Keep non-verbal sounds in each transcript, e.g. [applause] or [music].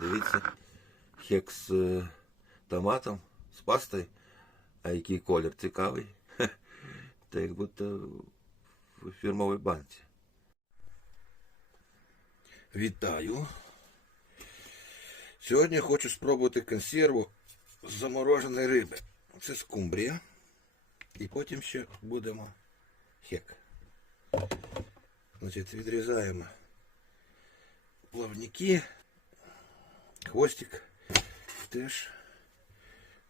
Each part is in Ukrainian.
дивіться, хек з е, томатом, з пастою. А який колір цікавий. Та як будто в фірмовій банці. Вітаю. Сьогодні хочу спробувати консерву з замороженої риби. Це скумбрія. І потім ще будемо хек. Значить, відрізаємо плавники, хвостик, теж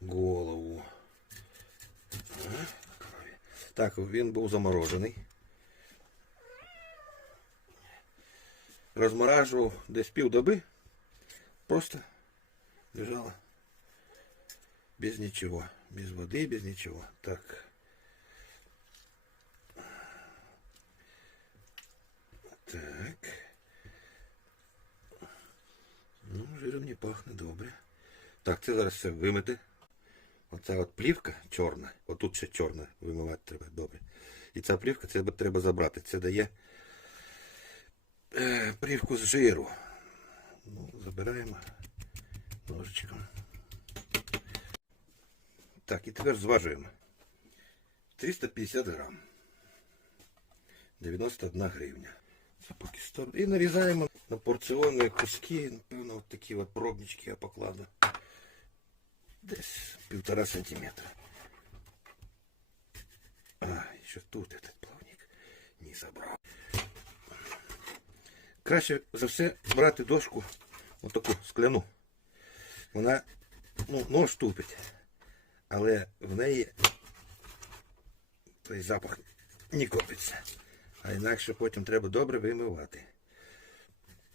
голову. Ага. Так, він був заморожений. Розморажував десь півдоби. Просто лежала без ничего. Без воды, без ничего. Так. Так. Ну, жиром не пахне добре. Так, це зараз все вимити. Оця от плівка чорна, отут ще чорна вимивати треба добре. І ця плівка це треба забрати. Це дає е, плівку з жиру. Ну, забираємо ножичком. Так, і тепер зважуємо. 350 грам. 91 гривня. Сторону. І нарізаємо на порціонні куски. Напевно, от такі от пробнички я покладу. Десь півтора сантиметра. А, ще тут этот плавник не забрав. Краще за все брати дошку, отаку скляну. Вона ну, нож тупить, але в неї той запах не копиться. А інакше потім треба добре вимивати.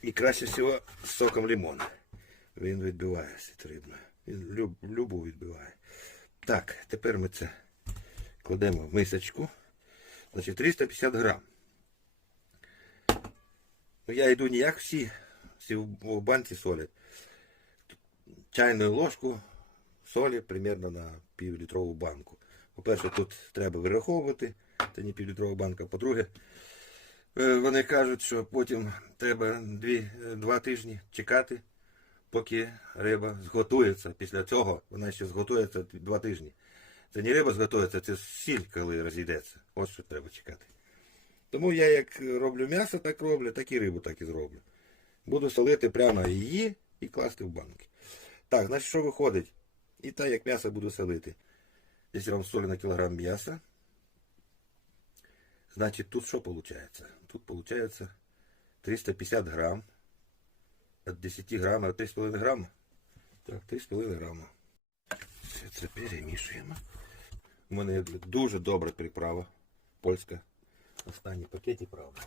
І краще всього з соком лимона. Він відбиває рибну. Він люб, любу відбиває. Так, тепер ми це кладемо в мисочку. Значить 350 грам. Ну, я йду не як всі, всі в в банці солять. Чайну ложку солі примерно на півлітрову банку. По-перше, тут треба вираховувати, це не півлітрова банка. По-друге, е, вони кажуть, що потім треба дві, е, два тижні чекати, поки риба зготується. Після цього вона ще зготується два тижні. Це не риба зготується, це сіль, коли розійдеться. Ось що треба чекати. Тому я як роблю м'ясо, так роблю, так і рибу так і зроблю. Буду солити прямо її і класти в банки. Так, значить, що виходить? І так, як м'ясо буду солити. 10 грам солі на кілограм м'яса. Значить, тут що виходить? Тут виходить 350 грам. От 10 грам, 3,5 грама. Так, 3,5 грама. Все це перемішуємо. У мене дуже добра приправа. Польська. Останній пакеті, правда.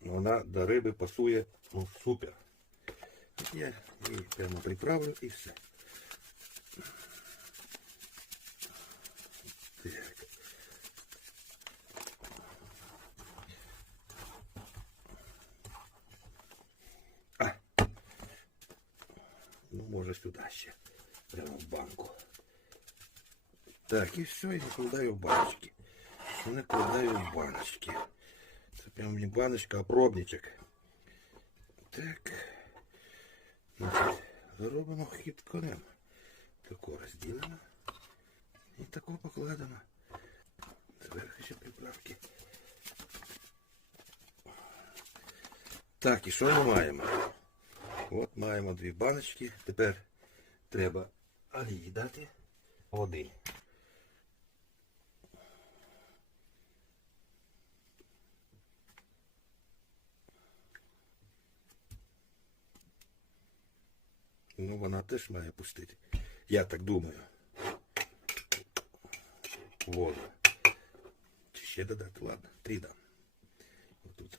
Вона до риби пасує ну, супер. Я її прямо приправлю і все. Ну, може сюди ще. Прямо в банку. Так, і все, я накладаю в баночки. Накладаю в баночки. Це прям не баночка, а пробничок. Так. Значить, робимо хід конем. Тако розділимо. І тако покладемо. Зверху ще приправки. Так, і що ми маємо? От маємо дві баночки. Тепер треба олії дати води. Ну, вона теж має пустити. Я так думаю. Воду. Чи ще додати? Ладно, три дам. Ось Тут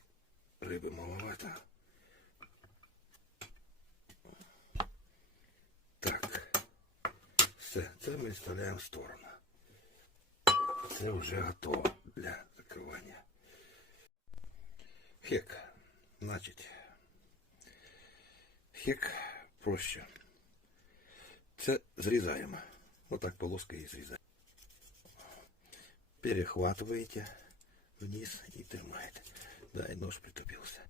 риби маловато. Так. Все, це ми вставляємо в сторону. Це вже готово для закривання. Хек. Значить. Хек проще. Це зрізаємо. Отак полоскою і зрізаємо. Перехватываете вниз і тримаєте. Да, і нож притопився.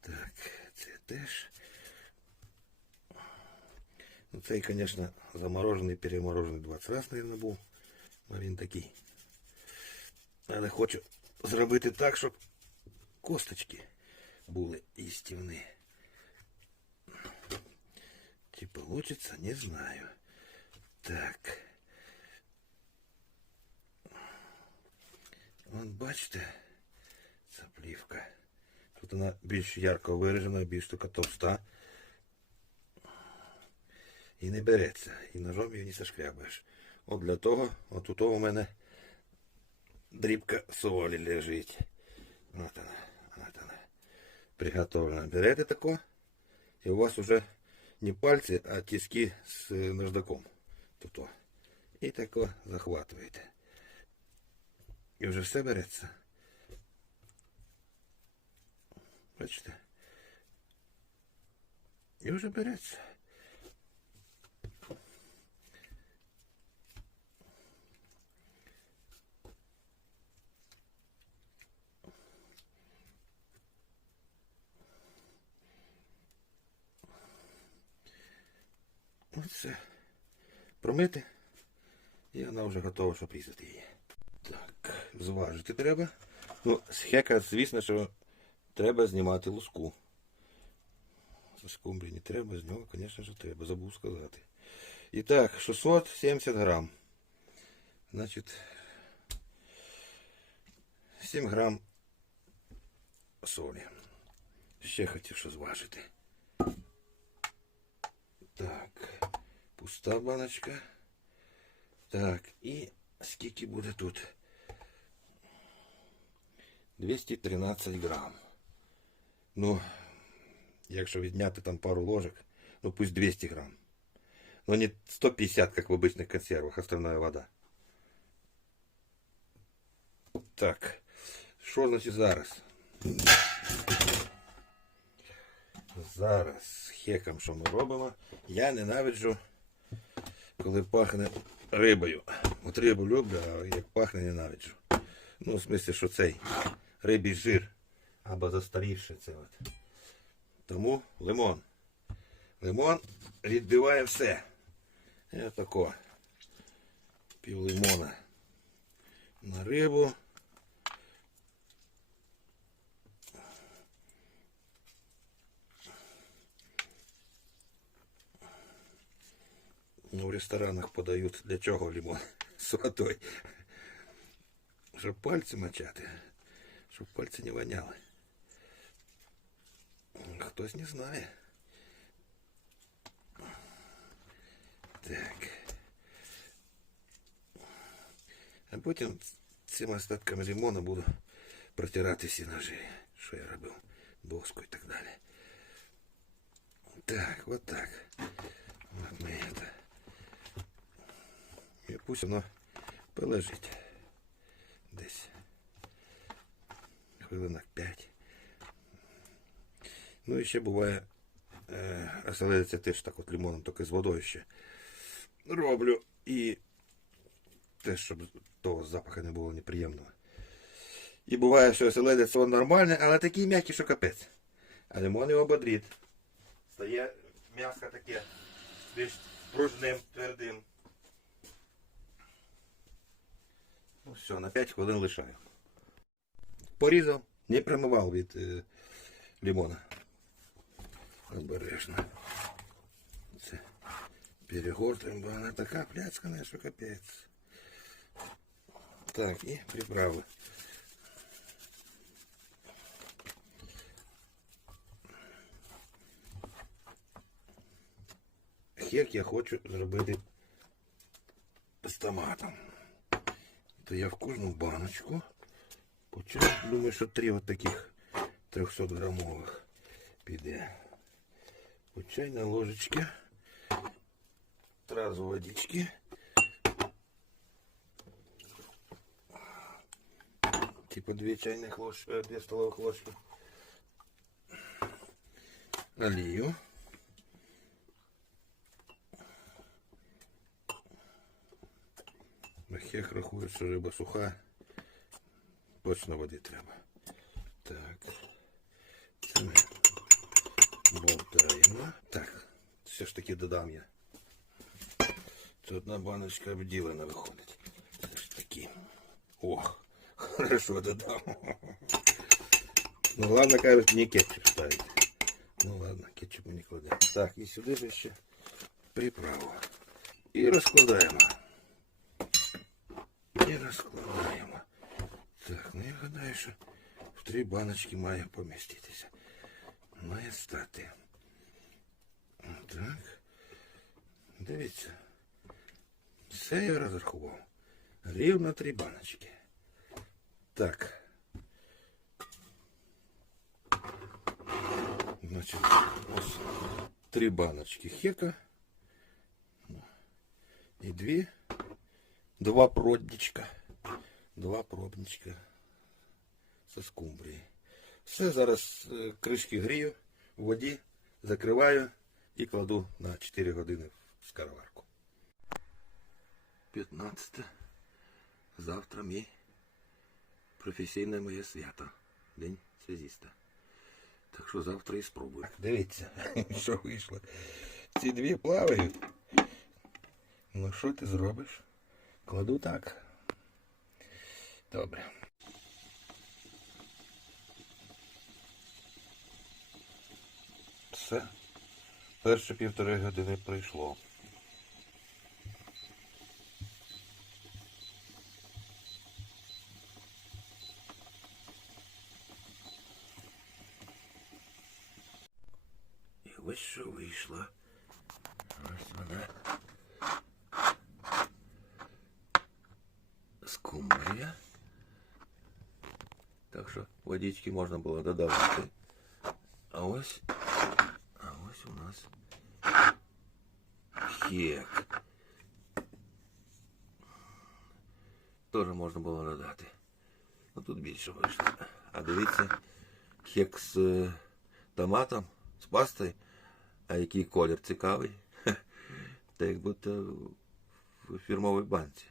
Так, це теж Ну, цей, звісно, заморожений, переморожений 20 разів, мабуть, був. А він такий. Але хочу зробити так, щоб косточки були істівні. Чи получится, не знаю. Так. Вон, бачите, ця плівка. Тут вона більш ярко виражена, більш така товста. І не береться. І ножом її не сошкрябаєш. От для того, от тут у мене дрібка солі лежить. От вона, от вона. Приготовлена. Берете тако, і у вас уже не пальці, а тиски з наждаком. Тут. о. І тако захватуєте. І вже все береться. Бачите? І вже береться. Оце. Промити. І вона вже готова, щоб різати її. Так, зважити треба. Ну, з хека, звісно, що треба знімати луску. З скумбрії не треба, з нього, звісно ж, треба, забув сказати. І так, 670 грам. Значить, 7 грам солі. Ще хотів що зважити. Так, пуста баночка. Так, і скільки буде тут? 213 грам. Ну, якщо відняти там пару ложек, ну пусть 200 грам. Но не 150, как в обычных консервах, остальная вода. Так, що значить зараз? Зараз з хеком, що ми робимо, я ненавиджу, Коли пахне рибою. От рибу люблю, а як пахне ненавиджу. Ну, в смислі, що цей рибий жир або застарівши це от. Тому лимон. Лимон відбиває все. І отако. Пів лимона на рибу. Ну, в ресторанах подають для чого лимон [laughs] з водою. Щоб пальці мочати, щоб пальці не воняли. Хтось не знає. Так. А потім цими остатками лимона буду протирати всі ножі, що я робив, доску і так далі. Так, вот так. Вот мы это. Пусть воно полежить десь. Хвилинок 5. Ну і ще буває, е, оселедиться теж так от лимоном, тільки з водою ще роблю. І теж, щоб того запаху не було неприємного. І буває, що оселедець він нормальний, але такий м'який, що капець. А лимон його бодрить. Стає м'ясо таке більш пружним, твердим. Ну все, на 5 хвилин лишаю. Порізав, не промивав від е, лимона. Обережно. Це перегортуємо, бо вона така пляцкана, що капець. Так, і приправи. Хек я хочу зробити з томатом. То я в кожну баночку почав, думаю, що три от таких 300 грамових піде. По чайной ложечке. Сразу водички. Типа две чайных ложки, э, две столовых ложки. Олію. Хех рахує, що риба суха. Точно води треба. Так. Це ми болтаємо. Так, все ж таки додам я Бачите, одна баночка обділена виходить. Це ж такі. Ох, хорошо додав. Ну, главное, кажуть, не кетчуп ставить. Ну ладно, кетчуп ми не кладемо. Так, і сюди же ще приправу. І розкладаємо. І розкладаємо. Так, ну я гадаю, що в три баночки має поміститися. Має стати. Так. Дивіться. Все я розрахував. Рівно три баночки. Так. Значить, ось три баночки хека. І дві. Два продничка. Два пробничка со скумбрії. Все, зараз е, кришки грію в воді, закриваю і кладу на 4 години в скороварку. 15. Завтра мій професійне моє свято. День связіста. Так що завтра і спробую. Дивіться, [laughs] що вийшло. Ці дві плавають. Ну що ти зробиш? Кладу так. Добре. Все. Перші півтори години пройшло. І ось що вийшло. Ось вона. Скумбрія. Так що водички можна було додавати. А ось. А ось у нас хек. Теж можна було додати. Ну тут більше вийшло. А дивіться, хек з е, томатом, з пастою. А який колір цікавий. [laughs] Та як будто в фірмовій банці.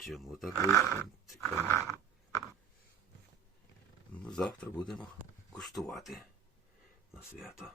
Чому так вийшло? Цікаво. Ну, завтра будемо куштувати на свято.